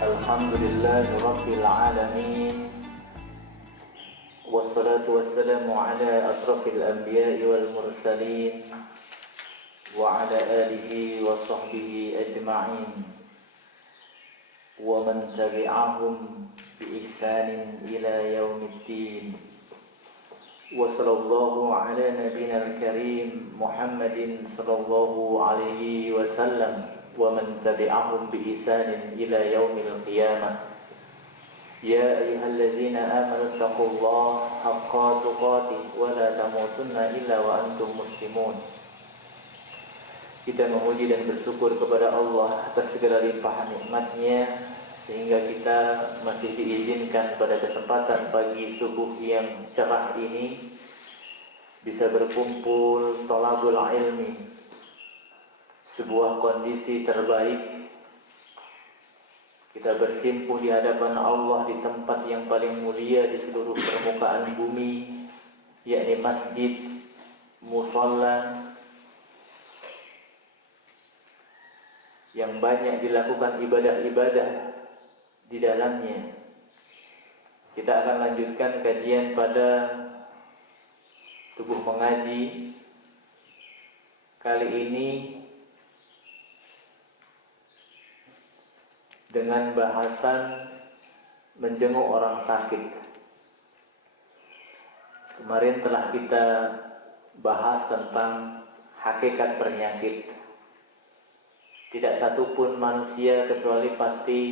Alhamdulillahi Rabbil Alamin. Wassalatu wassalamu ala asrafil anbiya'i wal mursalin wa ala alihi wa sahbihi ajma'in wa man tabi'ahum bi ihsanin ila yaumiddin. Wa sallallahu ala nabiyyina al-karim Muhammadin sallallahu alaihi wasallam wa man tabi'ahum bi ihsanin ila yaumil qiyamah. Ya ayyuhalladzina amanu taqullaha haqqa tuqatih wa la tamutunna illa wa antum muslimun. Kita memuji dan bersyukur kepada Allah atas segala limpahan nikmat-Nya sehingga kita masih diizinkan pada kesempatan pagi subuh yang cerah ini bisa berkumpul thalabul ilmi, sebuah kondisi terbaik. Kita bersimpuh di hadapan Allah di tempat yang paling mulia di seluruh permukaan bumi, yakni masjid, musalla, yang banyak dilakukan ibadah-ibadah di dalamnya. Kita akan lanjutkan kajian pada tubuh mengaji kali ini dengan bahasan menjenguk orang sakit. Kemarin telah kita bahas tentang hakikat penyakit. Tidak satupun manusia kecuali pasti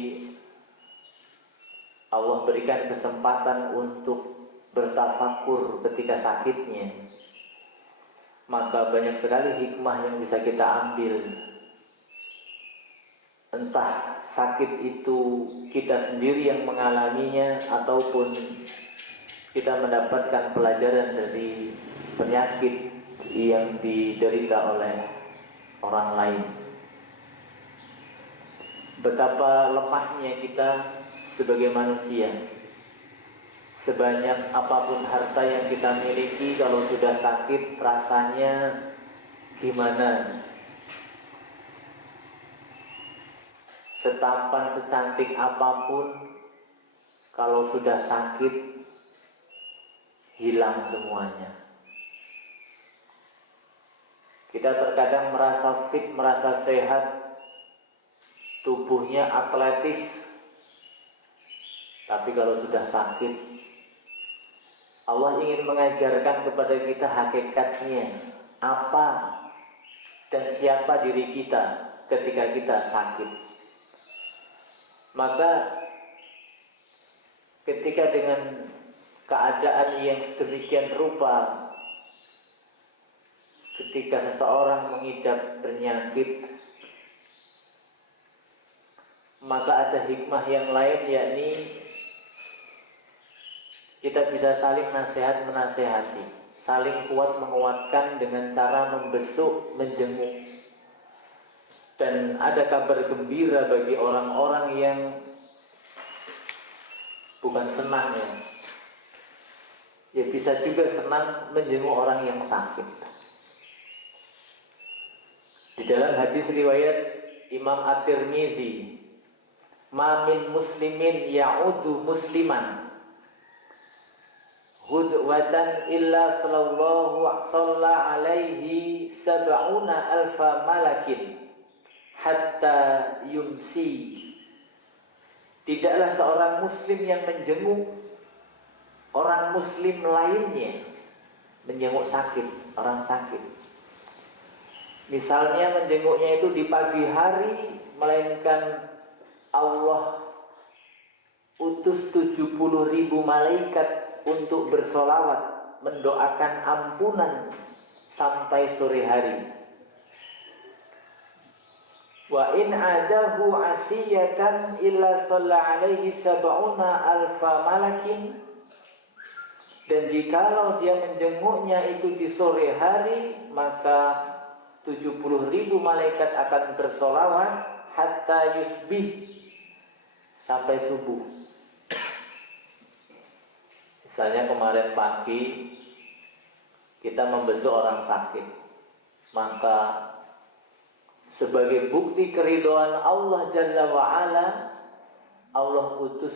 Allah berikan kesempatan untuk bertafakur ketika sakitnya. Maka banyak sekali hikmah yang bisa kita ambil. Entah sakit itu kita sendiri yang mengalaminya ataupun kita mendapatkan pelajaran dari penyakit yang diderita oleh orang lain. Betapa lemahnya kita sebagai manusia. Sebanyak apapun harta yang kita miliki, kalau sudah sakit rasanya gimana? Setampan secantik apapun, kalau sudah sakit hilang semuanya. Kita terkadang merasa fit, merasa sehat, tubuhnya atletis, tapi kalau sudah sakit, Allah ingin mengajarkan kepada kita hakikatnya apa dan siapa diri kita ketika kita sakit. Maka ketika dengan keadaan yang sedemikian rupa, ketika seseorang mengidap penyakit, maka ada hikmah yang lain, yakni kita bisa saling nasihat-menasehati, saling kuat menguatkan dengan cara membesuk, menjenguk. Dan ada kabar gembira bagi orang-orang yang bukan senang ya bisa juga senang menjenguk orang yang sakit. Di dalam hadis riwayat Imam At-Tirmidzi, ma min muslimin ya'udu musliman hudwatan illa sallallahu alaihi sab'una alfa malakin hatta yumsi. Tidaklah seorang muslim yang menjenguk orang muslim lainnya, menjenguk orang sakit. Misalnya menjenguknya itu di pagi hari, melainkan Allah utus 70.000 malaikat untuk bersolawat, mendoakan ampunan sampai sore hari. Wa in adahu asiyatan illa shalla alaihi sab'una alfa malakin. Dan jikalau dia menjenguknya itu di sore hari, maka 70.000 malaikat akan bersolawat hatta yusbih, sampai subuh. Misalnya kemarin pagi kita membesuk orang sakit, maka sebagai bukti keridhaan Allah Jalla wa'ala, Allah utus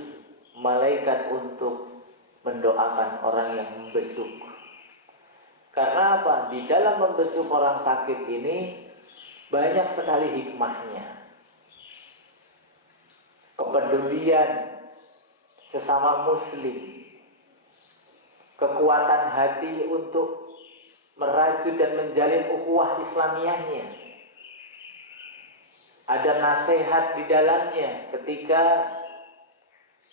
malaikat untuk mendoakan orang yang membesuk. Karena apa? Di dalam membesuk orang sakit ini banyak sekali hikmahnya. Kepedulian sesama muslim, kekuatan hati untuk merajut dan menjalin ukhuwah Islamiyahnya. Ada nasihat di dalamnya ketika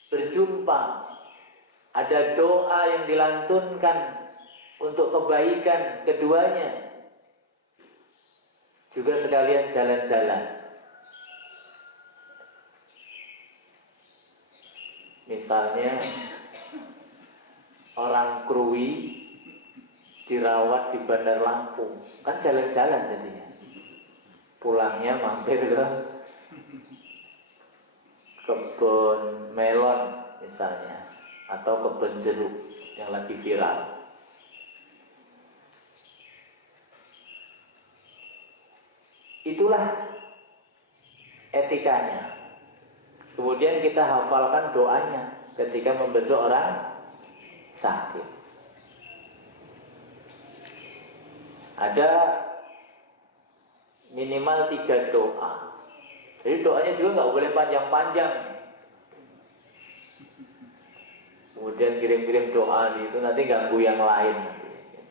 berjumpa, ada doa yang dilantunkan untuk kebaikan keduanya. Juga sekalian jalan-jalan. Misalnya orang Krui dirawat di Bandar Lampung, kan jalan-jalan jadinya. Pulangnya mampir ke kebun melon misalnya, atau kebun jeruk yang lagi viral. Itulah etikanya. Kemudian kita hafalkan doanya ketika membesuk orang sakit. Ada minimal 3 doa. Jadi doanya juga nggak boleh panjang-panjang. Kemudian kirim-kirim doa itu nanti ganggu yang lain.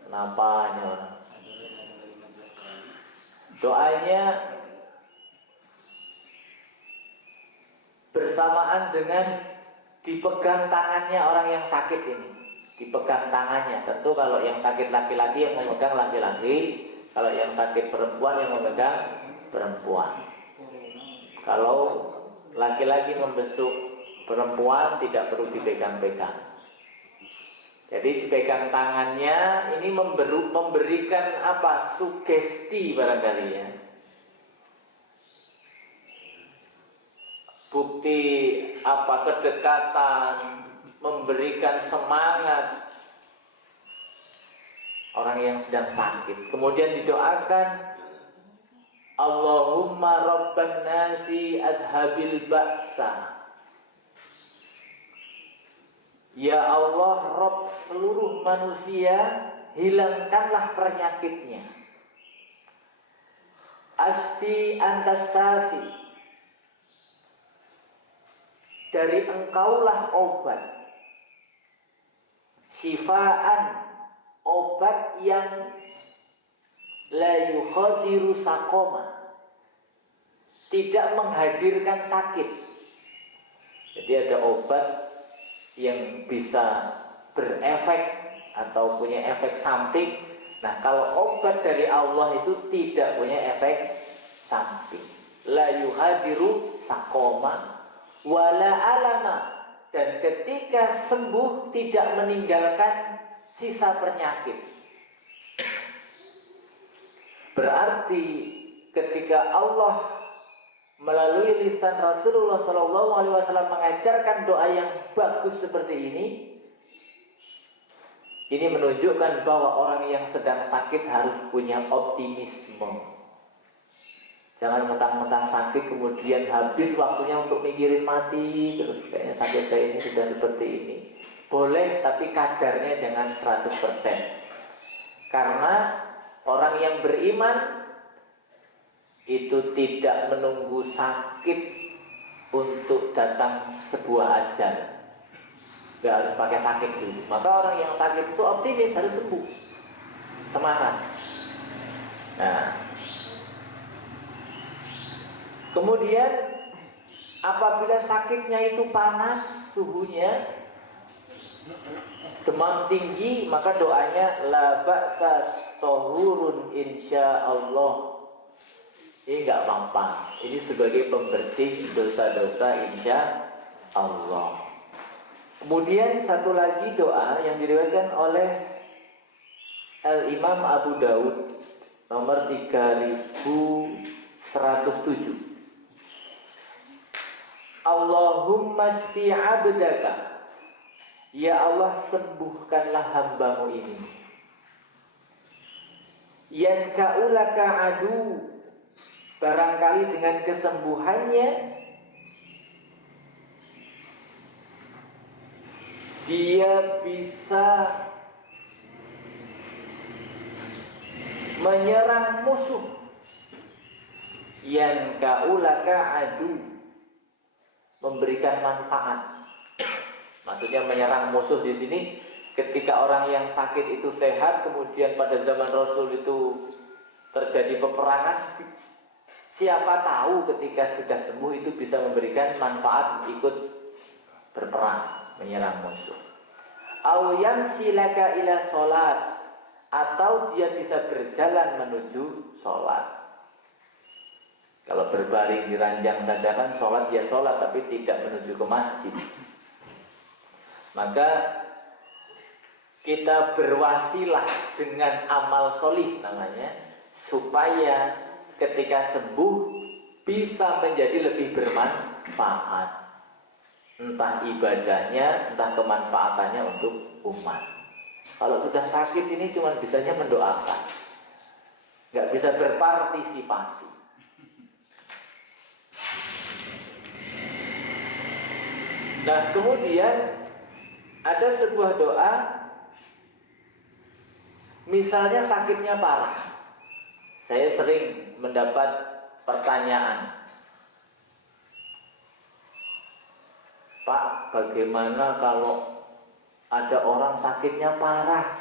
Kenapa ini orang? Doanya bersamaan dengan dipegang tangannya orang yang sakit ini. Dipegang tangannya. Tentu kalau yang sakit laki-laki yang memegang laki-laki, kalau yang sakit perempuan yang memegang perempuan. Kalau laki-laki membesuk perempuan tidak perlu dipegang-pegang. Jadi dipegang tangannya ini memberikan apa? Sugesti barangkali ya. Bukti apa? Kedekatan, memberikan semangat orang yang sedang sakit. Kemudian didoakan, Allahumma rabban nasi adhabil ba'sa. Ya Allah, Rabb seluruh manusia, hilangkanlah penyakitnya. Asfi antas safi. Dari engkaulah obat. Syifaan, obat yang la yukhadiru sakoma, tidak menghadirkan sakit. Jadi ada obat yang bisa berefek atau punya efek samping. Nah, kalau obat dari Allah itu tidak punya efek samping. La yuhadiru sakoma wala alama, dan ketika sembuh tidak meninggalkan sisa penyakit. Berarti ketika Allah melalui lisan Rasulullah SAW mengajarkan doa yang bagus seperti ini menunjukkan bahwa orang yang sedang sakit harus punya optimisme. Jangan mentang-mentang sakit kemudian habis waktunya untuk mikirin mati terus, kayaknya sakit saya ini sudah seperti ini. Boleh, tapi kadarnya jangan 100%. Karena orang yang beriman itu tidak menunggu sakit untuk datang sebuah ajal. Gak harus pakai sakit dulu. Maka orang yang sakit itu optimis, harus sembuh, semangat. Nah, kemudian apabila sakitnya itu panas suhunya, demam tinggi, maka doanya la ba'sa tahurun insyaallah. Ini enggak apa-apa. Ini sebagai pembersih dosa-dosa insyaallah. Kemudian satu lagi doa yang diriwayatkan oleh Al-Imam Abu Daud nomor 3107. Allahumma shfi 'abdaka. Ya Allah, sembuhkanlah hambamu ini. Yanka'ulaka adu. Barangkali dengan kesembuhannya dia bisa menyerang musuh. Yang kaulaka adu, memberikan manfaat. Maksudnya menyerang musuh di sini ketika orang yang sakit itu sehat, kemudian pada zaman Rasul itu terjadi peperangan, siapa tahu ketika sudah sembuh itu bisa memberikan manfaat ikut berperang menyerang musuh. Au yamsilaka ila sholat, atau dia bisa berjalan menuju sholat. Kalau berbaring di ranjang saja kan sholat ya sholat, tapi tidak menuju ke masjid. Maka kita berwasilah dengan amal solih namanya, supaya ketika sembuh bisa menjadi lebih bermanfaat. Entah ibadahnya, entah kemanfaatannya untuk umat. Kalau sudah sakit ini cuma bisanya mendoakan, nggak bisa berpartisipasi. Nah, kemudian ada sebuah doa, misalnya sakitnya parah. Saya sering mendapat pertanyaan, Pak, bagaimana kalau ada orang sakitnya parah,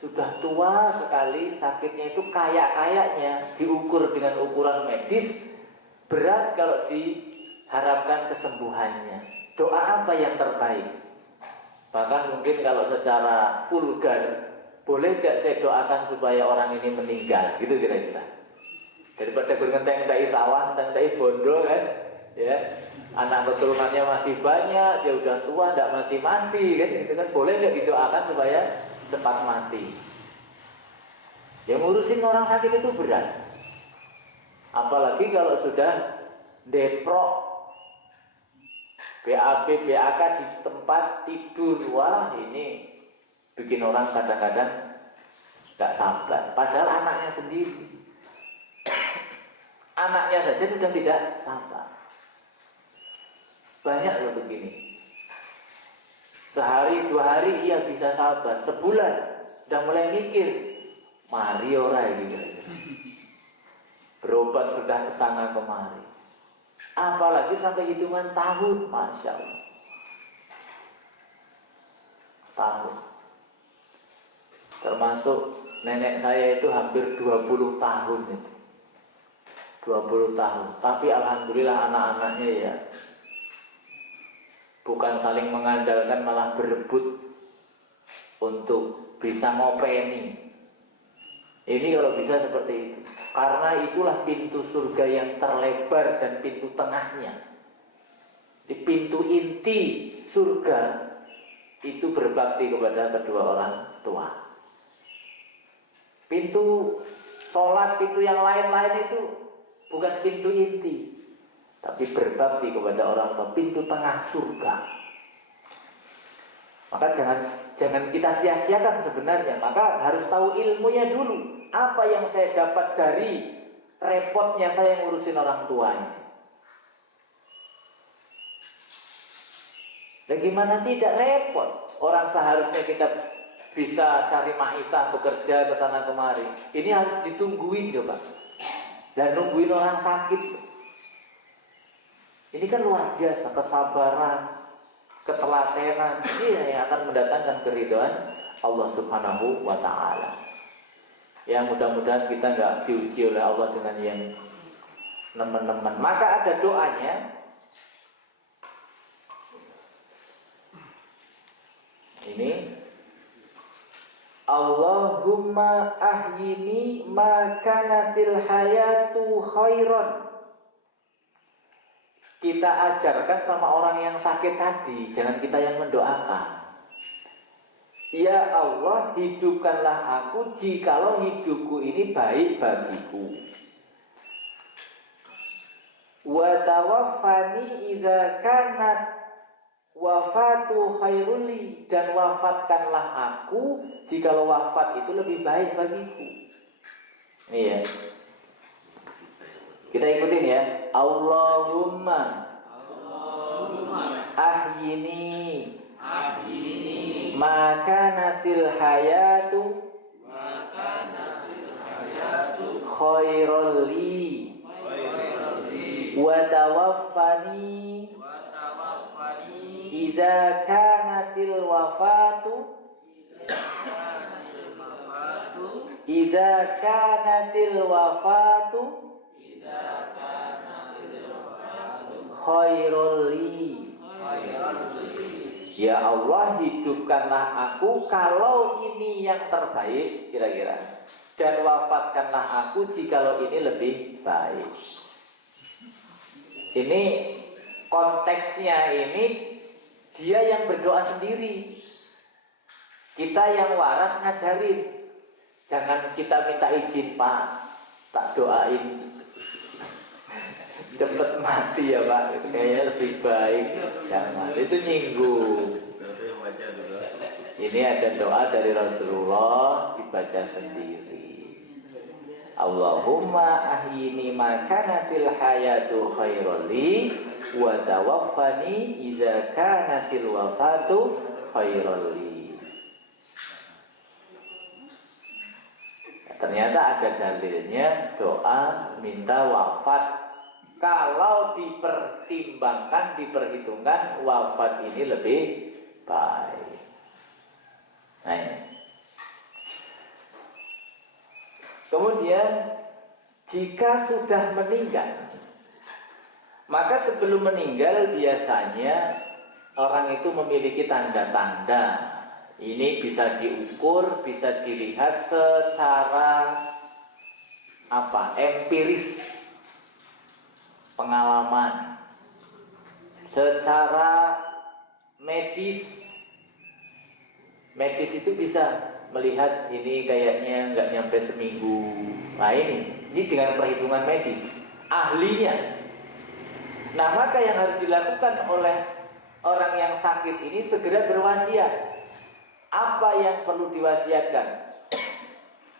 sudah tua sekali, sakitnya itu kayak-kayaknya diukur dengan ukuran medis, berat kalau diharapkan kesembuhannya. Doa apa yang terbaik? Bahkan mungkin kalau secara vulgar, boleh gak saya doakan supaya orang ini meninggal, gitu kira-kira. Daripada gue ngenteng-ngenteng sawah, ngenteng bondo kan, ya, anak keturunannya masih banyak, dia udah tua, tidak mati-mati kan, gitu kan. Boleh gak didoakan supaya cepat mati? Yang ngurusin orang sakit itu berat. Apalagi kalau sudah deprok, BAB, BAK di tempat tidur, wah ini bikin orang kadang-kadang gak sabar. Padahal anaknya sendiri, anaknya saja sudah tidak sabar. Banyak loh begini. Sehari, 2 hari ia bisa sabar, sebulan udah mulai mikir, mari ora gitu. Berobat sudah kesana kemari. Apalagi sampai hitungan tahun, Masya Allah. Tahun. Termasuk nenek saya itu hampir 20 tahun itu. 20 tahun. Tapi alhamdulillah anak-anaknya ya bukan saling mengandalkan, malah berebut untuk bisa ngopeni. Ini kalau bisa seperti itu. Karena itulah pintu surga yang terlebar dan pintu tengahnya. Di pintu inti surga itu berbakti kepada kedua orang tua. Pintu sholat, pintu yang lain-lain itu bukan pintu inti, tapi berbakti kepada orang tua, pintu tengah surga. Maka jangan kita sia-siakan sebenarnya. Maka harus tahu ilmunya dulu. Apa yang saya dapat dari repotnya saya ngurusin orang tuanya. Dan gimana tidak repot? Orang seharusnya kita bisa cari maisha, bekerja ke sana kemari. Ini harus ditungguin coba. Dan nungguin orang sakit. Ini kan luar biasa, kesabaran, ketelatenan. Ini yang akan mendatangkan keridhaan Allah Subhanahu wa ta'ala. Ya, mudah-mudahan kita nggak diuji oleh Allah dengan yang nemen-nemen. Maka ada doanya. Ini Allahumma ahyini ma kanatil hayatu khairan. Kita ajarkan sama orang yang sakit tadi, jangan kita yang mendoakan. Ya Allah, hidupkanlah aku jikalau hidupku ini baik bagiku. Wa tawaffani idza kanat wafatu khairuli, dan wafatkanlah aku jikalau wafat itu lebih baik bagiku. Ini ya. Kita ikutin ya. Allahumma ahyini maka natil hayatu khairul li wa tawaffani idza kanatil wafatu khairul li. Ya Allah, hidupkanlah aku kalau ini yang terbaik kira-kira, dan wafatkanlah aku jikalau ini lebih baik. Ini konteksnya, ini dia yang berdoa sendiri, kita yang waras ngajarin. Jangan kita minta izin, Pak, tak doain cepet mati ya Pak, itu kayaknya lebih baik jangan, itu nyinggung. Ini ada doa dari Rasulullah, dibaca sendiri. Allahumma ahyini makanatil hayatu khairul li wa tawaffani idza kanatil wafatu khairul li. Ternyata ada dalilnya doa minta wafat. Kalau dipertimbangkan, diperhitungkan, wafat ini lebih baik. Nah ini. Kemudian jika sudah meninggal, maka sebelum meninggal biasanya orang itu memiliki tanda-tanda. Ini bisa diukur, bisa dilihat secara empiris, pengalaman, secara medis itu bisa melihat ini kayaknya nggak nyampe seminggu. Nah ini dengan perhitungan medis ahlinya. Nah maka yang harus dilakukan oleh orang yang sakit ini segera berwasiat. Apa yang perlu diwasiatkan?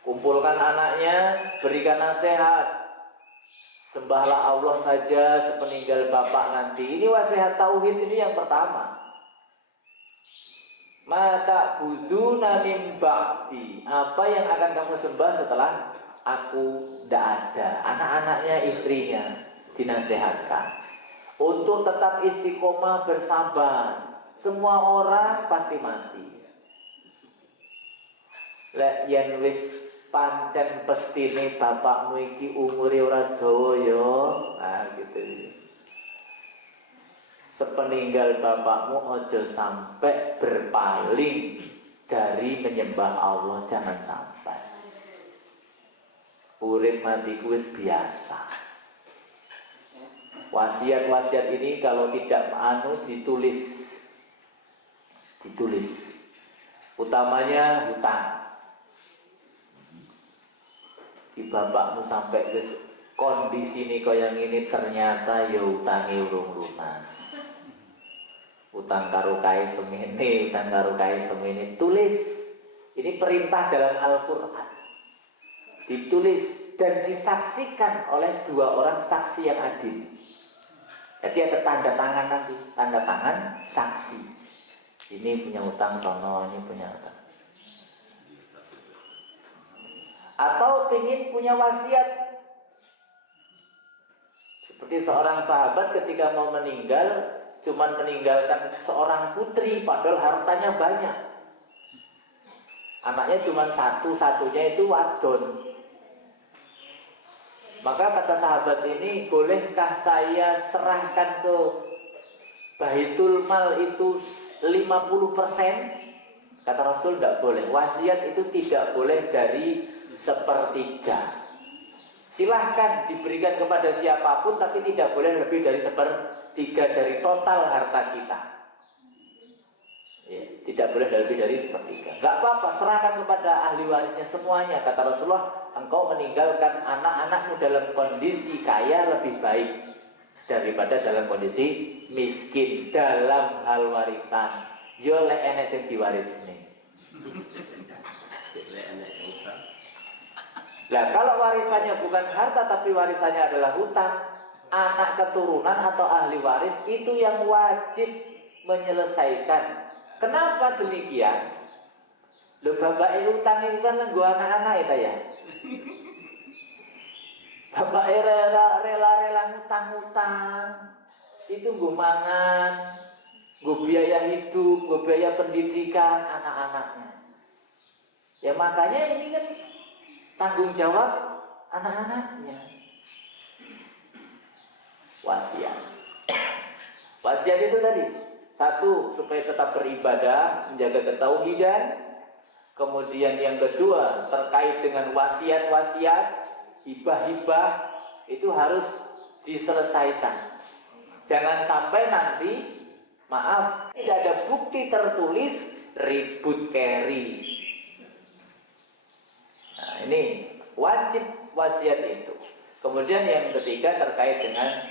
Kumpulkan anaknya, berikan nasihat. Sembahlah Allah saja sepeninggal bapak nanti. Ini wasiat tauhid ini yang pertama. Mata buduna min ba'di. Apa yang akan kamu sembah setelah aku tidak ada? Anak-anaknya, istrinya dinasihatkan untuk tetap istiqomah bersabar. Semua orang pasti mati. Lek yen wis pancen pestine bapakmu iki umure ora dawa ya. Nah gitu. Sepeninggal bapakmu ojo sampai berpaling dari menyembah Allah, jangan sampai. Urip matiku wis biasa. Wasiat-wasiat ini kalau tidak ditulis. Utamanya hutang. Di bapakmu sampai ke kondisi ini yang ini ternyata ya utangi urung lunas. Utang karo kae semene, utang karo kae semene, tulis. Ini perintah dalam Al-Qur'an. Ditulis dan disaksikan oleh dua orang saksi yang adil. Jadi ada tanda tangan nanti, tanda tangan saksi. Ini punya utang sono, ini punya utang. Atau ingin punya wasiat. Seperti seorang sahabat ketika mau meninggal, cuman meninggalkan seorang putri, padahal hartanya banyak. Anaknya cuma satu-satunya itu wadon. Maka kata sahabat ini, bolehkah saya serahkan ke Baitul Mal itu 50%? Kata Rasul, tidak boleh. Wasiat itu tidak boleh dari 1/3. Silahkan diberikan kepada siapapun, tapi tidak boleh lebih dari 1/3 dari total harta kita. Ya, tidak boleh lebih dari 1/3. Gak apa-apa, serahkan kepada ahli warisnya semuanya. Kata Rasulullah, engkau meninggalkan anak-anakmu dalam kondisi kaya lebih baik daripada dalam kondisi miskin. Dalam hal warisan, yo lek enek sing diwarisne. Nah, kalau warisannya bukan harta tapi warisannya adalah hutang, anak keturunan atau ahli waris itu yang wajib menyelesaikan Kenapa demikian? Lho bapak utang itu kan nggo anak-anak itu ya. Bapak rela ngutang-ngutang. Itu nggo mangan, nggo biaya hidup, nggo biaya pendidikan anak-anaknya. Ya makanya ini kan tanggung jawab anak-anaknya. Wasiat. Wasiat itu tadi, satu, supaya tetap beribadah, menjaga ketauhidan. Kemudian yang kedua, terkait dengan wasiat-wasiat, hibah-hibah, itu harus diselesaikan. Jangan sampai nanti, maaf, tidak ada bukti tertulis, ribut keri. Nah ini wajib wasiat itu. Kemudian yang ketiga terkait dengan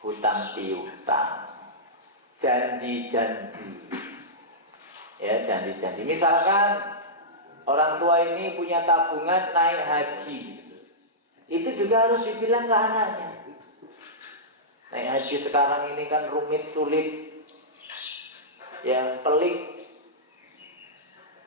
hutang piutang, janji-janji. Ya, janji-janji. Misalkan orang tua ini punya tabungan naik haji, itu juga harus dibilang ke anaknya. Naik haji sekarang ini kan rumit, sulit, ya pelik.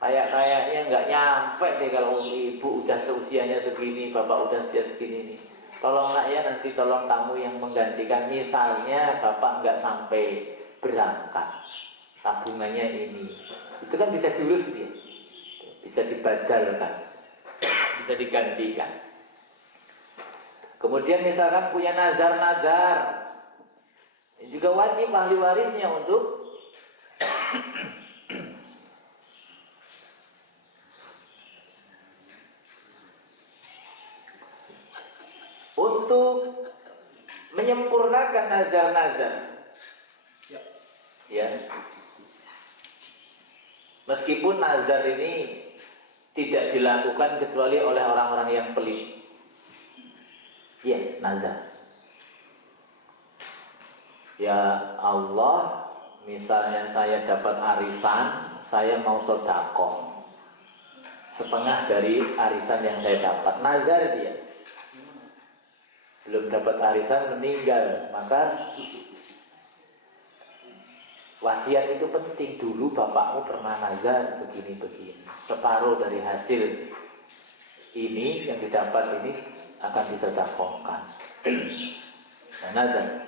Kayaknya nggak nyampe deh kalau ibu udah seusianya segini, bapak udah usia segini nih. Tolong nak ya, nanti tolong kamu yang menggantikan. Misalnya bapak nggak sampai berangkat, tabungannya ini, itu kan bisa diurus dia, bisa dibadalkan, bisa digantikan. Kemudian misalkan punya nazar-nazar, juga wajib ahli warisnya untuk menyempurnakan nazar-nazar. Ya. Meskipun nazar ini tidak dilakukan kecuali oleh orang-orang yang pelit. Ya, nazar. Ya Allah, misalnya saya dapat arisan, saya mau sedekah setengah dari arisan yang saya dapat. Nazar dia. Belum dapat arisan meninggal, maka wasiat itu penting. Dulu bapakmu pernah nazar begini-begini, separuh dari hasil ini yang didapat ini akan disedekahkan. Nah, nazar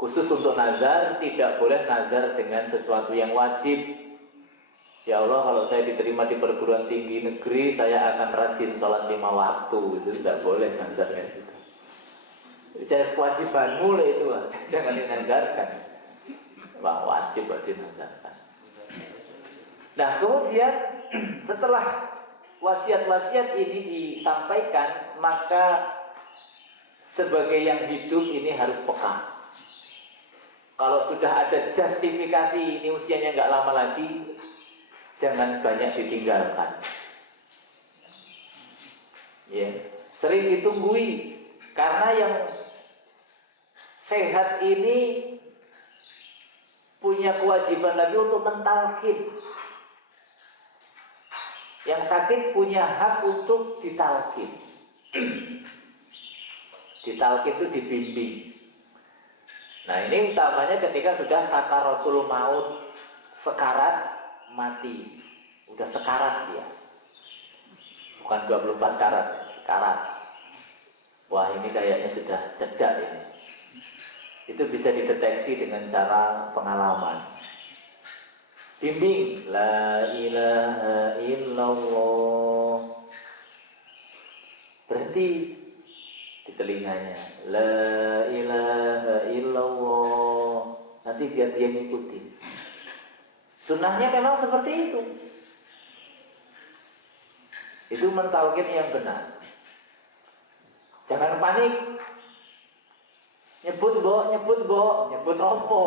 khusus untuk nazar, tidak boleh nazar dengan sesuatu yang wajib. Ya Allah, kalau saya diterima di perguruan tinggi negeri, saya akan rajin sholat 5 waktu. Itu tidak boleh nazarnya itu. Jadi kewajibanmu lah itu, jangan dinazarkan. Wah, wajib dinazarkan. Nah, kemudian setelah wasiat-wasiat ini disampaikan, maka sebagai yang hidup ini harus peka. Kalau sudah ada justifikasi ini usianya nggak lama lagi, jangan banyak ditinggalkan. Ya, sering ditunggui, karena yang sehat ini punya kewajiban lagi untuk mentalkin. Yang sakit punya hak untuk ditalkin. Ditalkin itu dibimbing. Nah ini utamanya ketika sudah sakaratul maut, sekarat mati, udah sekarat dia, bukan 24 karat, sekarat. Wah ini kayaknya sudah cedak ini. Itu bisa dideteksi dengan cara pengalaman. Bimbing, la ilaha illallah. Berhenti di telinganya, la ilaha illallah. Nanti biar dia ngikutin. Sunnahnya memang seperti itu. Itu mentalkin yang benar. Jangan panik. Nyebut bo, nyebut opo.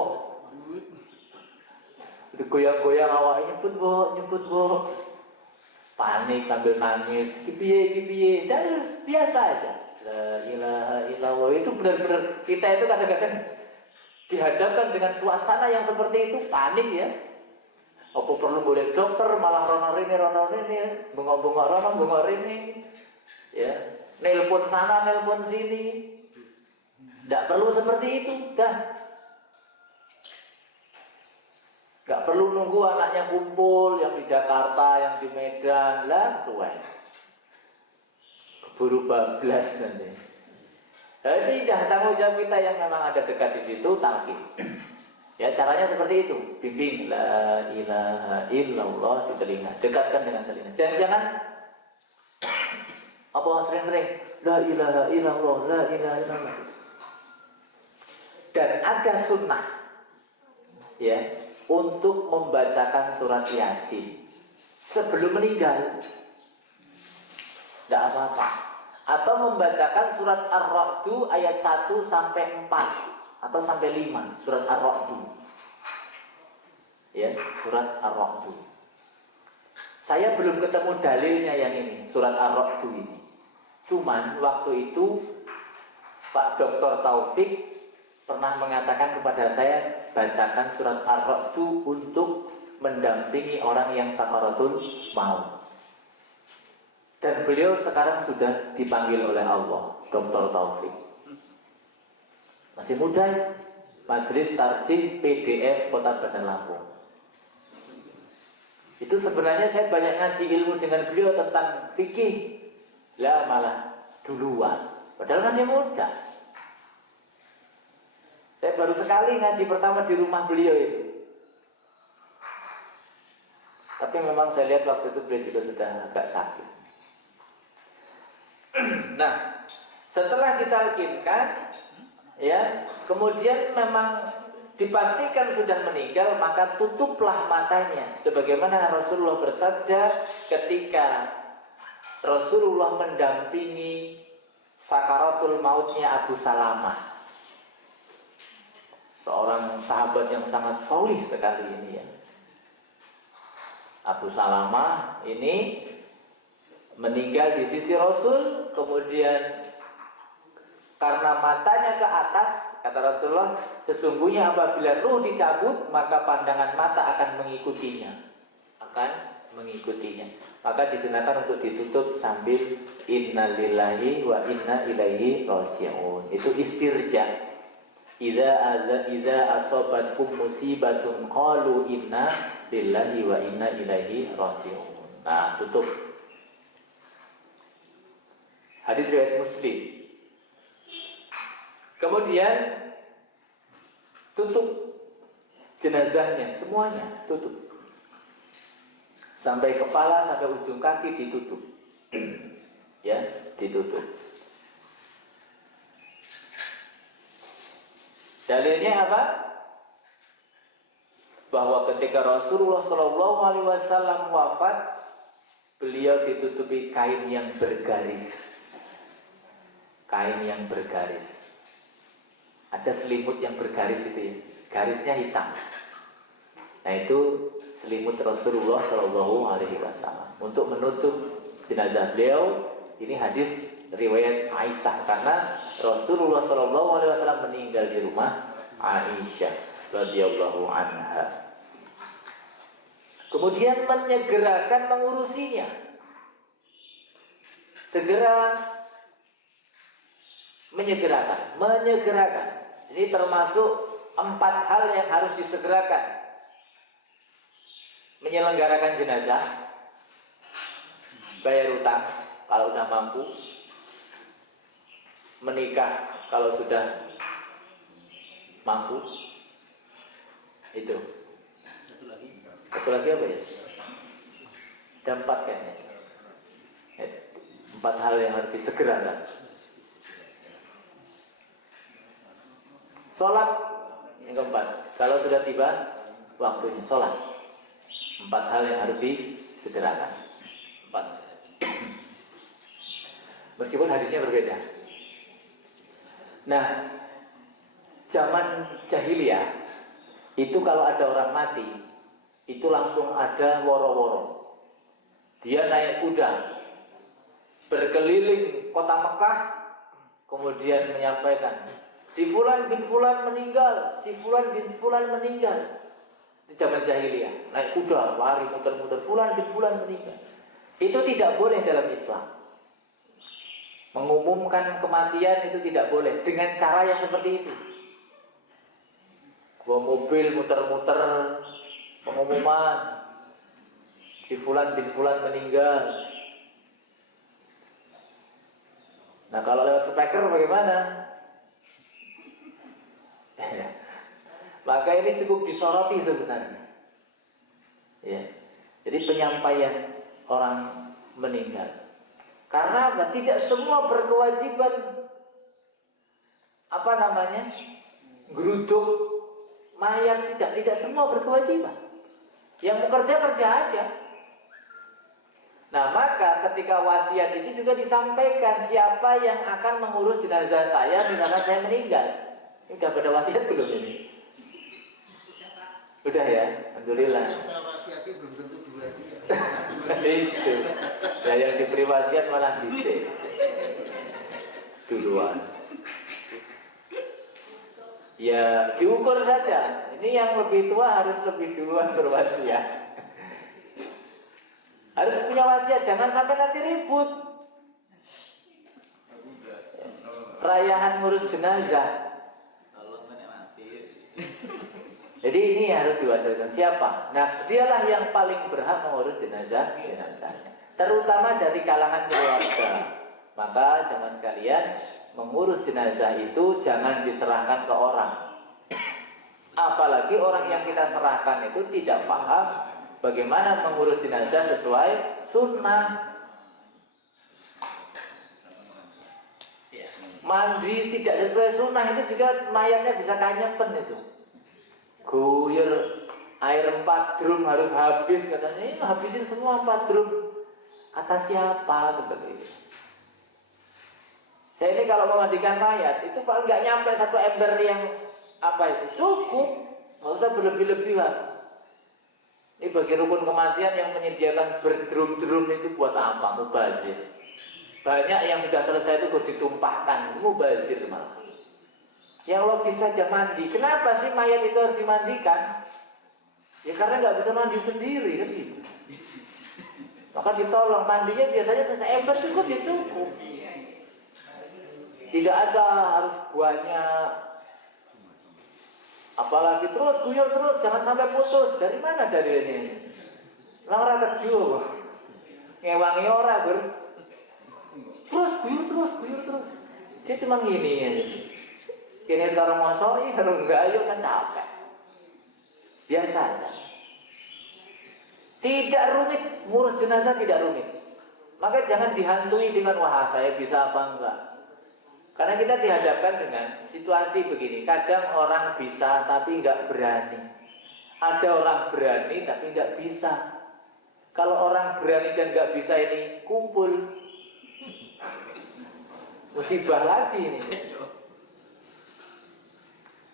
Goyang-goyang awaknya, nyebut bo. Panik sambil nangis, kipiye. Dan biasa aja. La ilaha illallah. Itu benar-benar kita itu kadang-kadang dihadapkan dengan suasana yang seperti itu, panik ya. Apa perlu boleh dokter malah rono rini, bengok rini, ya, nelpon sana, nelpon sini. Tidak perlu seperti itu, dah. Gak perlu nunggu anaknya kumpul, yang di Jakarta, yang di Medan, lah sesuai. Keburu bablas nanti. Jadi dah tanggung jawab kita yang memang ada dekat di situ, talqin. Ya caranya seperti itu, bimbing la ilaha illallah di telinga, dekatkan dengan telinga. Dan jangan apa sering-sering la ilaha illallah, la ilaha illallah. Dan ada sunnah, ya, untuk membacakan surat Yasin sebelum meninggal, tidak apa-apa. Atau membacakan surat Ar-Ra'du ayat 1 sampai 4 atau sampai 5, surat Ar-Ra'du. Ya, surat Ar-Ra'du. Saya belum ketemu dalilnya yang ini, surat Ar-Ra'du ini. Cuman waktu itu Pak Dr. Taufik pernah mengatakan kepada saya, bacakan surat Ar-Ra'du untuk mendampingi orang yang sakaratul maut. Dan beliau sekarang sudah dipanggil oleh Allah, Dr. Taufik. Masih muda, Majelis Tarjih PDM Kota Bandar Lampung. Itu sebenarnya saya banyak ngaji ilmu dengan beliau tentang fikih. Lah malah duluan, padahal masih muda. Saya baru sekali ngaji pertama di rumah beliau itu. Tapi memang saya lihat waktu itu beliau juga sudah agak sakit. Nah, setelah ditalqinkan, ya, kemudian memang dipastikan sudah meninggal, maka tutuplah matanya. Sebagaimana Rasulullah bersabda ketika Rasulullah mendampingi sakaratul mautnya Abu Salamah, seorang sahabat yang sangat solih sekali ini, ya. Abu Salamah ini meninggal di sisi Rasul, kemudian karena matanya ke atas, kata Rasulullah, sesungguhnya apabila ruh dicabut, maka pandangan mata akan mengikutinya. Maka disunahkan untuk ditutup sambil innalillahi wa inna ilaihi raji'un. Itu istirja. Idza asabatkum musibatun qalu inna lillahi wa inna ilaihi raji'un. Nah, tutup. Hadis riwayat Muslim. Kemudian tutup jenazahnya, semuanya tutup. Sampai kepala, sampai ujung kaki ditutup. Ya, ditutup. Dalilnya apa? Bahwa ketika Rasulullah SAW wafat, beliau ditutupi kain yang bergaris. Kain yang bergaris. Ada selimut yang bergaris itu, ya. Garisnya hitam. Nah, itu selimut Rasulullah SAW untuk menutup jenazah beliau. Ini hadis riwayat Aisyah, karena Rasulullah SAW meninggal di rumah Aisyah radhiyallahu anha. Kemudian menyegerakan mengurusinya, segera menyegerakan. Ini termasuk 4 hal yang harus disegerakan. Menyelenggarakan jenazah, bayar utang kalau sudah mampu, menikah kalau sudah mampu. Itu. Satu lagi apa ya? Ada 4 kayaknya. 4 hal yang harus disegerakan. Sholat yang keempat, kalau sudah tiba waktunya sholat. 4 hal yang harus disegerakan. 4. Meskipun hadisnya berbeda. Nah, zaman jahiliyah itu kalau ada orang mati, itu langsung ada woro-woro. Dia naik kuda, berkeliling kota Mekah, kemudian menyampaikan, si Fulan bin Fulan meninggal, si Fulan bin Fulan meninggal. Di zaman jahiliyah, naik kuda, lari muter-muter, Fulan bin Fulan meninggal. Itu tidak boleh dalam Islam. Mengumumkan kematian itu tidak boleh dengan cara yang seperti itu. Bawa mobil muter-muter pengumuman si Fulan bin Fulan meninggal. Nah kalau lewat speaker bagaimana? Maka ini cukup disoroti sebenarnya. Ya. Jadi penyampaian orang meninggal. Karena apa? Tidak semua berkewajiban geruduk mayat, tidak semua berkewajiban. Yang mau kerja aja. Nah maka ketika wasiat itu juga disampaikan siapa yang akan mengurus jenazah saya misalnya saya meninggal. Ini udah pada wasiat belum ini? Udah ya, alhamdulillah. Yang saya wasiati belum tentu dua dia. Itu. Ya yang diberi wasiat malah dicek duluan. Ya diukur saja. Ini yang lebih tua harus lebih duluan berwasiat. Harus punya wasiat, jangan sampai nanti ribut. Perayaan ngurus jenazah. Jadi ini harus diwasiatkan siapa? Nah, dialah yang paling berhak mengurus jenazahnya, terutama dari kalangan keluarga. Maka jamaah sekalian, mengurus jenazah itu jangan diserahkan ke orang. Apalagi orang yang kita serahkan itu tidak paham bagaimana mengurus jenazah sesuai sunnah. Mandi tidak sesuai sunnah itu juga mayatnya bisa kanyepen itu. Guyur air 4 drum harus habis katanya. Ini habisin semua 4 drum. Kata siapa seperti itu? Saya ini kalau memandikan mayat itu paling nggak nyampe 1 ember yang cukup, nggak usah berlebih-lebihan. Ini bagi rukun kematian yang menyediakan berdrum-drum itu buat apa? Mubazir. Banyak yang sudah selesai itu ditumpahkan, mubazir malah. Yang logis saja mandi. Kenapa sih mayat itu harus dimandikan? Ya karena nggak bisa mandi sendiri kan gitu. Maka ditolong mandinya biasanya seember cukup ya cukup. Tidak ada harus banyak. Apalagi terus guyur terus, jangan sampai putus. Dari mana dari ini? Orang keju, ngewangi orang ber. Terus guyur terus. Dia cuma gini ya. Kini sekarang masoi, kalau enggak ayo kan capek. Biasa aja. Tidak rumit, ngurus jenazah tidak rumit. Maka jangan dihantui dengan wah saya bisa apa enggak. Karena kita dihadapkan dengan situasi begini. Kadang orang bisa tapi enggak berani. Ada orang berani tapi enggak bisa. Kalau orang berani dan enggak bisa ini kumpul, musibah lagi ini.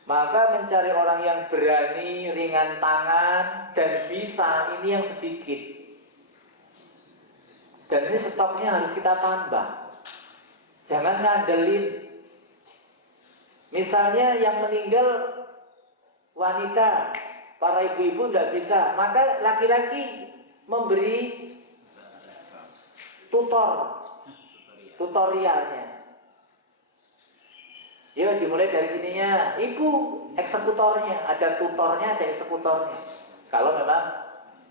Maka mencari orang yang berani, ringan tangan, dan bisa, ini yang sedikit. Dan ini stoknya harus kita tambah. Jangan ngandelin. Misalnya yang meninggal wanita, para ibu-ibu tidak bisa, maka laki-laki memberi tutorialnya. Ya dimulai dari sininya, ibu eksekutornya, ada tutornya, ada eksekutornya. Kalau memang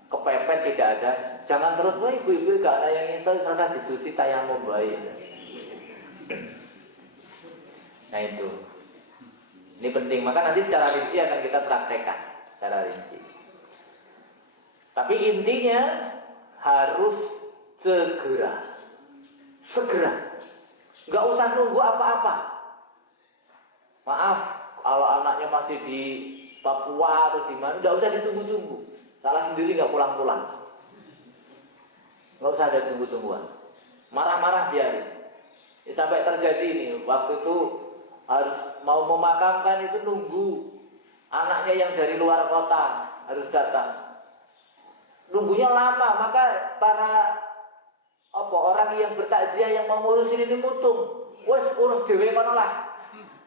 kepepet tidak ada, jangan terus wah ibu-ibu gak ada yang nyesel, rasa didusi tayamum baik. Nah itu, ini penting. Maka nanti secara rinci akan kita praktekkan secara rinci. Tapi intinya harus segera, nggak usah nunggu apa-apa. Maaf, kalau anaknya masih di Papua atau di mana, nggak usah ditunggu-tunggu. Salah sendiri nggak pulang-pulang. Nggak usah ada tunggu-tungguan. Marah-marah biarin. Ya, sampai terjadi ini, waktu itu harus mau memakamkan itu nunggu anaknya yang dari luar kota harus datang. Nunggunya lama, maka para orang yang bertakziah yang mau ngurusin ini mutung. Wes urus dhewe kono lah.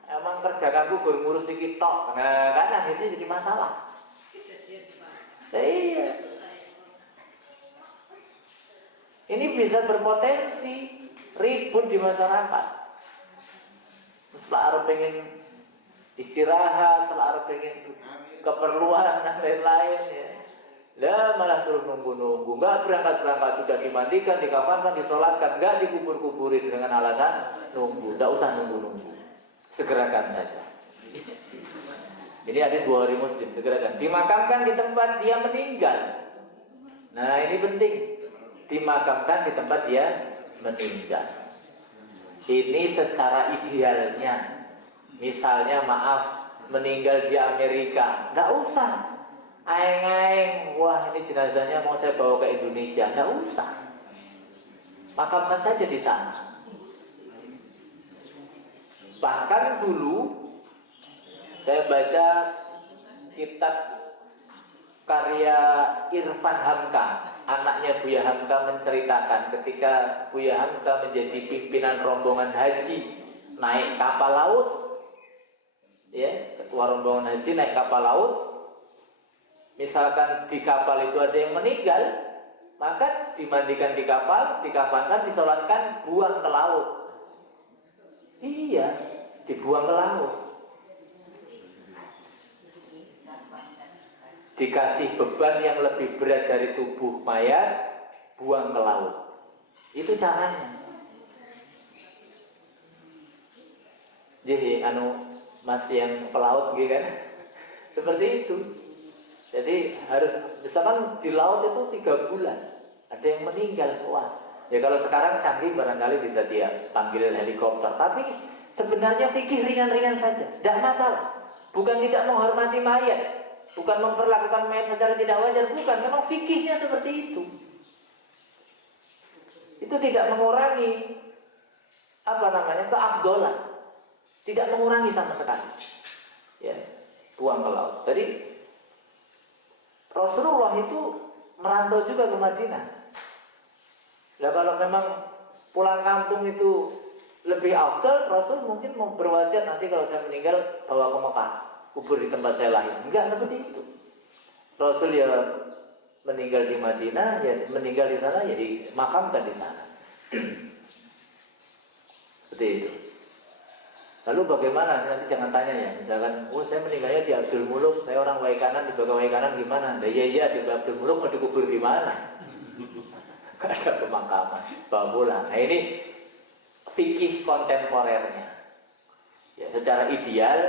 Emang kerjaan aku gur ngurus iki tok. Nah, kan akhirnya jadi masalah. Iya. Ini bisa berpotensi ribut di masyarakat. Setelah arep pengen istirahat, setelah arep pengen keperluan dan lain-lain ya. Lah malah suruh nunggu-nunggu, nggak berangkat-berangkat, sudah dimandikan, dikafankan, disolatkan, nggak dikubur-kuburin dengan alasan nunggu. Nggak usah nunggu-nunggu, segerakan saja. Ini ada 2 hari Muslim, segerakan. Dimakamkan di tempat dia meninggal. Nah ini penting, dimakamkan di tempat dia meninggal. Ini secara idealnya. Misalnya maaf, meninggal di Amerika, nggak usah aeng-aeng, wah ini jenazahnya mau saya bawa ke Indonesia. Nggak usah, makamkan saja di sana. Bahkan dulu saya baca kitab karya Irfan Hamka, anaknya Buya Hamka, menceritakan ketika Buya Hamka menjadi pimpinan rombongan haji naik kapal laut, ya, ketua rombongan haji naik kapal laut. Misalkan di kapal itu ada yang meninggal, maka dimandikan di kapal, dikafankan, disolatkan, buang ke laut. Iya, dibuang ke laut. Dikasih beban yang lebih berat dari tubuh mayat, buang ke laut. Itu caranya. Jadi mas yang pelaut gitu kan, seperti itu. Jadi harus, misalkan di laut itu 3 bulan, ada yang meninggal, wah. Ya kalau sekarang canggih barangkali bisa dia panggil helikopter. Tapi sebenarnya fikih ringan-ringan saja, tidak masalah. Bukan tidak menghormati mayat, bukan memperlakukan mayat secara tidak wajar, bukan. Memang fikihnya seperti itu. Itu tidak mengurangi keafdolan, tidak mengurangi sama sekali. Ya, buang ke laut. Jadi Rasulullah itu merantau juga ke Madinah. Nah kalau memang pulang kampung itu lebih afdal, Rasul mungkin mau berwasiat, nanti kalau saya meninggal bawa ke Mekah, kubur di tempat saya lahir. Enggak seperti itu. Rasul ya meninggal di Madinah, ya meninggal di sana, ya dimakamkan di sana. Seperti itu. Lalu bagaimana? Nanti jangan tanya ya, misalkan, saya meninggalnya di Abdul Muluk, saya orang Waikanan, di Baga Waikanan gimana? Nah, iya di Abdul Muluk mau dikubur di mana? Gak ada pemakaman, bawa pulang. Nah ini fikih kontemporernya. Ya, secara ideal,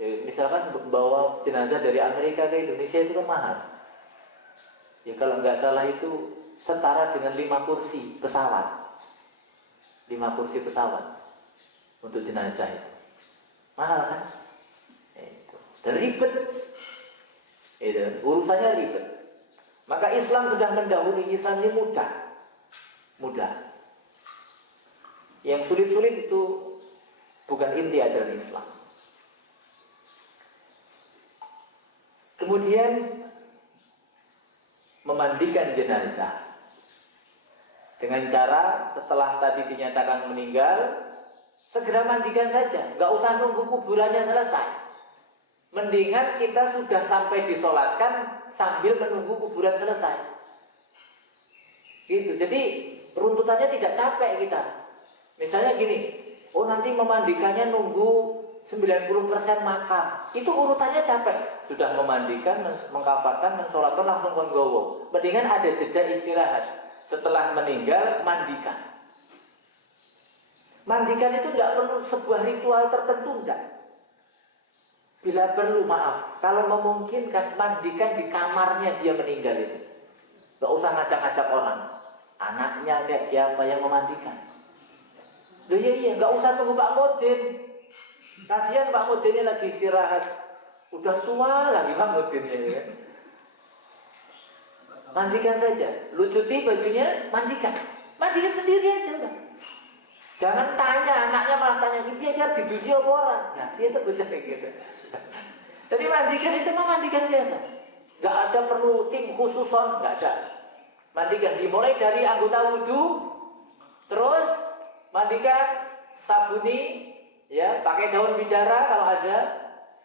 ya, misalkan bawa jenazah dari Amerika ke Indonesia itu kan mahal. Ya kalau nggak salah itu setara dengan 5 kursi pesawat. 5 kursi pesawat untuk jenazah itu mahal kan? Itu. Dan ribet, itu. Urusannya ribet. Maka Islam sudah mendahului. Islam ini mudah. Yang sulit-sulit itu bukan inti ajaran Islam. Kemudian memandikan jenazah dengan cara setelah tadi dinyatakan meninggal, segera mandikan saja, nggak usah nunggu kuburannya selesai. Mendingan kita sudah sampai disolatkan sambil menunggu kuburan selesai. Gitu. Jadi runtutannya tidak capek kita. Misalnya gini, nanti memandikannya nunggu 90% makam. Itu urutannya capek. Sudah memandikan, mengkafarkan, mensolatkan, langsung kongowo. Mendingan ada jeda istirahat. Setelah meninggal, mandikan. Mandikan itu tidak perlu sebuah ritual tertentu, tidak. Bila perlu, maaf, kalau memungkinkan, mandikan di kamarnya dia meninggal itu. Gak usah ngajak-ngajak orang. Anaknya, lihat siapa yang memandikan. Loh iya, gak usah tunggu Pak Mudin. Kasihan Pak Mudinnya lagi istirahat. Udah tua lagi Pak Mudinnya ya. Mandikan saja, lucuti bajunya, mandikan sendiri aja udah. Jangan tanya, anaknya malah tanya sih, biar didusi orang. Nah, dia tuh bisa kayak gitu. Jadi mandikan itu memandikan biasa. Gak ada perlu tim khususon, gak ada. Mandikan, dimulai dari anggota wudhu, terus mandikan, sabuni, ya, pakai daun bidara kalau ada,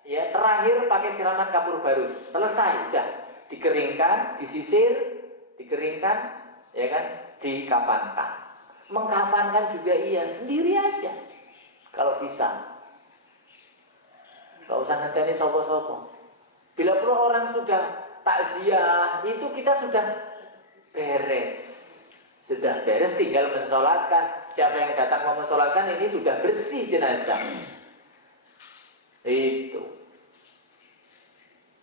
ya, terakhir pakai siraman kapur barus. Selesai, sudah. Dikeringkan, disisir, dikeringkan, ya kan, dikafankan. Mengkafankan juga iya, sendiri aja kalau bisa. Gak usah ngenteni sopo-sopo. Bila perlu orang sudah takziah, itu kita sudah beres. Sudah beres, tinggal mensolatkan. Siapa yang datang mau mensolatkan ini sudah bersih jenazah. Itu.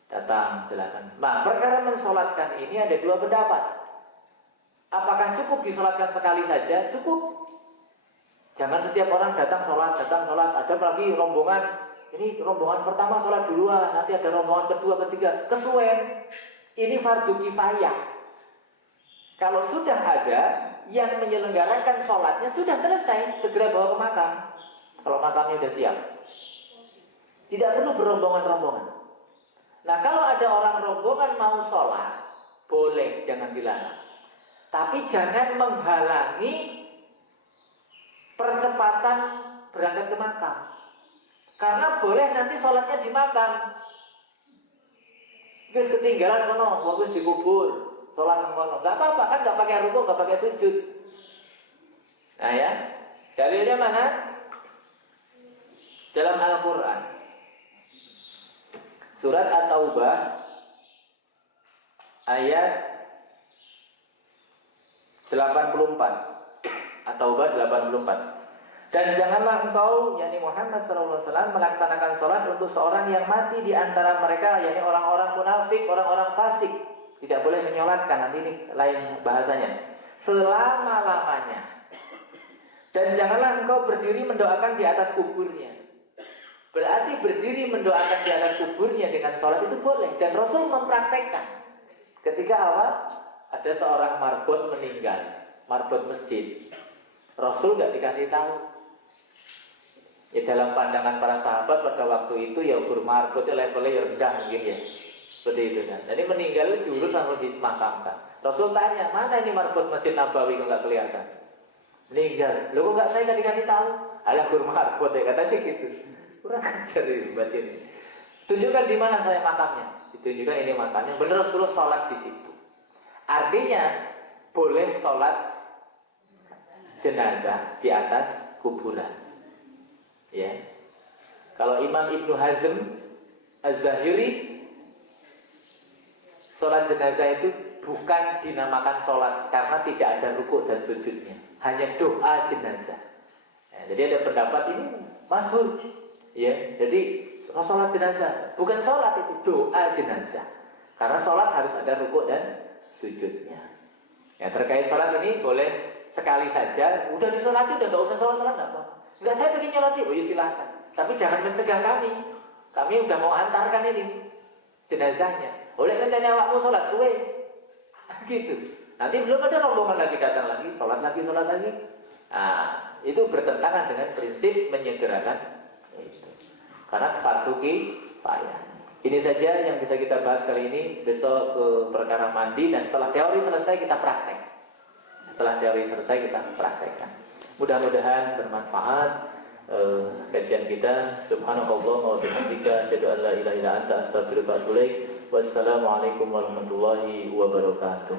Datang, silakan. Nah, perkara mensolatkan ini ada dua pendapat. Apakah cukup disolatkan sekali saja? Cukup. Jangan setiap orang datang sholat. Ada lagi rombongan. Ini rombongan pertama sholat duluan, nanti ada rombongan kedua, ketiga. Kesuwen. Ini fardu kifayah. Kalau sudah ada yang menyelenggarakan sholatnya sudah selesai, segera bawa ke makam. Kalau makamnya sudah siap. Tidak perlu berombongan-rombongan. Nah, kalau ada orang rombongan mau sholat, boleh, jangan dilarang. Tapi jangan menghalangi percepatan berangkat ke makam. Karena boleh nanti sholatnya di makam. Terus ketinggalan kono, waktu dikubur, sholat kono. Gak apa-apa kan, gak pakai rukuk, gak pakai sujud. Nah ya, dalilnya mana? Dalam Al-Quran, surat At-Taubah ayat 84. At-Taubah 84. Dan janganlah engkau, yakni Muhammad SAW, melaksanakan sholat untuk seorang yang mati di antara mereka, yakni orang-orang munafik, orang-orang fasik. Tidak boleh menyolatkan, nanti ini lain bahasanya. Selama-lamanya. Dan janganlah engkau berdiri mendoakan di atas kuburnya. Berarti berdiri mendoakan di atas kuburnya dengan sholat itu boleh. Dan Rasul mempraktekkan. Ketika awal ada seorang marbot meninggal, marbot masjid. Rasul nggak dikasih tahu. Ya dalam pandangan para sahabat pada waktu itu ya marbotnya levelnya ya rendah mungkin ya. Seperti itu kan. Jadi meninggal diurus langsung dimakamkan. Rasul tanya, mana ini marbot Masjid Nabawi kok nggak kelihatan? Meninggal. Loh kok nggak, saya nggak dikasih tahu? Alah marbot ya katanya gitu. Kurang ajar ini batin. Tunjukkan di mana saya makamnya. Ditunjukkan ini makamnya. Benar Rasulullah sholat di situ. Artinya boleh sholat jenazah di atas kuburan. Ya. Kalau Imam Ibnu Hazm Az-Zahiri, sholat jenazah itu bukan dinamakan sholat karena tidak ada rukuk dan sujudnya, hanya doa jenazah. Ya, jadi ada pendapat ini masyhur. Ya, jadi sholat jenazah bukan sholat, itu doa jenazah. Karena sholat harus ada rukuk dan sujudnya. Ya, terkait sholat ini boleh sekali saja, udah disolati, udah nggak usah sholat nggak apa-apa. Enggak, saya pengen nyolati, oh ya silahkan. Tapi jangan mencegah kami. Kami udah mau antarkan ini jenazahnya. Oleh katanya awakmu sholat suwe, gitu. Nanti belum ada rombongan lagi datang lagi, sholat lagi. Nah, itu bertentangan dengan prinsip menyegerakan itu. Karena fardu kifayah. Ini saja yang bisa kita bahas kali ini. Besok ke perkara mandi, dan setelah teori selesai kita praktek. Setelah teori selesai kita praktekkan. Mudah-mudahan bermanfaat kajian kita. Subhanallah wa bihamdika, asyhadu an la ilaha illa anta, astaghfiruka wa atubu ilaik. Wassalamualaikum warahmatullahi wabarakatuh.